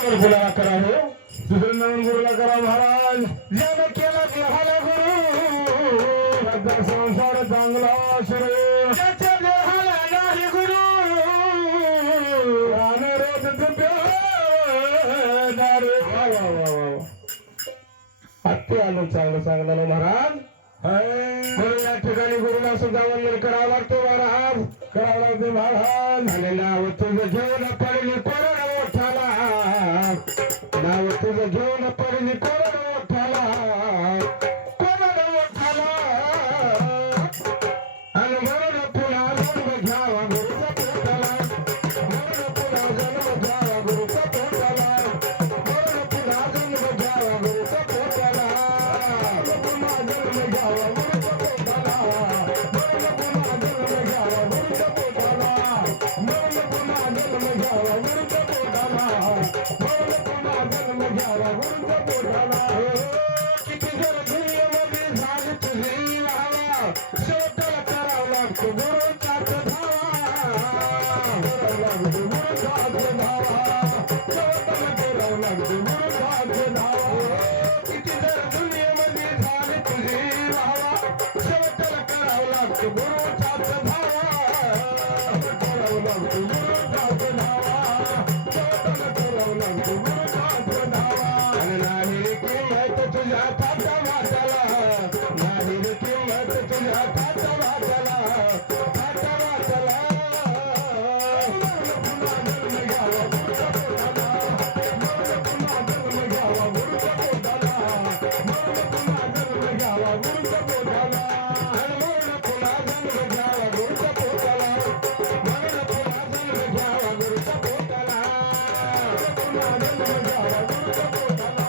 गुरुला करा हो दुसरे नवीन गुरुला करा महाराज ज्यानं केला देहाला गुरु राज्य संसार चांगला सुरू त्याच्या देहाला नाही गुरु रोज दारू हत्ती आलो चांगलं चांगलं महाराज म्हणून या ठिकाणी गुरुला सुद्धा वंदन करावं लागतो महाराज करावं लागते महाराज झालेला तुझं घेऊन पडली कोरोना मोठाला नाव तुझं घेऊन पडली कोरोना मोठाला आणि म्हणून पुन्हा जन्म घ्यावा गुरुचा पोटाला म्हणून पुन्हा जन्म घ्यावा गुरुचा पोटाला म्हणून पुन्हा जन्म घ्यावा गुरुचा पोटाला पुन्हा जन्म घ्यावा गुरुचा पोटाला म्हणून पुन्हा जन्म घ्यावा गुरुच्या पोटाला म्हणून पुन्हा जन्म घ्यावा गुरुच्या पोटाला म्हणून पुन्हा जन्म घ्यावा गुरुच्या पोटाला किती जर दुनियेमध्ये झाली तुझी वावा शेवटाला करावं लागतो गुरुचाच धावा गुरुचाच धावा शेवटाला करावं लागतो गुरुचाच धावा किती जर दुनियेमध्ये झाली तुझी वावा शेवटाला करावं लागतो गुरुचाच धावा करावं लागतो गुरुचाच धावा शेवटाला करावं लागतो गुरुचाच धावा आणि नाही किंमत तुझ्या ताटा वाटाला नाही किंमत तुझ्या ताटा वाटाला ताटा वाटाला पुन्हा जन्म घ्यावा गुरुच्या पोटाला पुन्हा जन्म घ्यावा गुरुच्या पोटाला पुन्हा जन्म घ्यावा गुरुच्या पोटाला पुन्हा जन्म घ्यावा गुरुच्या पोटाला पुन्हा जन्म घ्यावा गुरुच्या पोटाला पुन्हा जन्म घ्यावा गुरुच्या पोटाला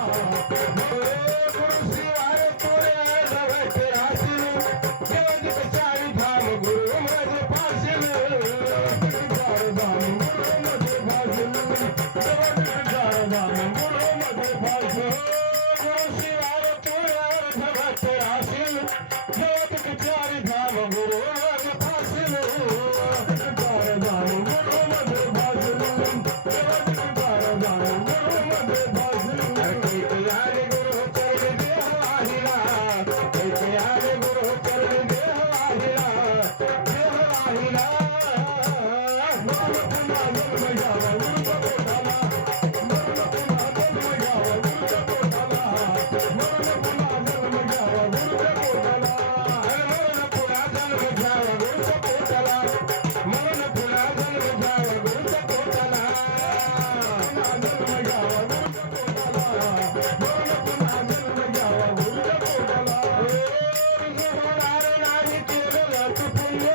गुरुशिवाय तुरे जगाचे आशील देवाचे चारी धाम गुरु माझे पाशील चार धाम गुरु माझे पाशील देवाचे चार धाम गुरु माझे पाशील गुरुशिवाय तुरे जगाचे आशील देवाचे चारी धाम गुरु माझे पाशील चार धाम गुरु माझे पाशील देवाचे चार धाम गुरु माझे पाशील आले गुरु चरण देह वाहिला आले गुरु चरण देह वाहिला म्हणून पुन्हा जन्म घ्यावा गुरुच्या पोटाला म्हणून पुन्हा जन्म घ्यावा गुरुच्या पोटाला म्हणून पुन्हा जन्म घ्यावा गुरुच्या पोटाला म्हणून पुन्हा जन्म घ्यावा गुरुच्या पोटाला म्हणून पुन्हा जन्म घ्यावा गुरुच्या पोटाला पुन्हा जन्म घ्यावा गुरुच्या पोटाला म्हणून पुन्हा जन्म घ्यावा गुरुच्या पोटाला होणार नाही केलेलं तू पुण्य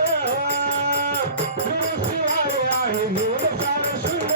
गुरुशिवाय आहे घेऊन सार शून्य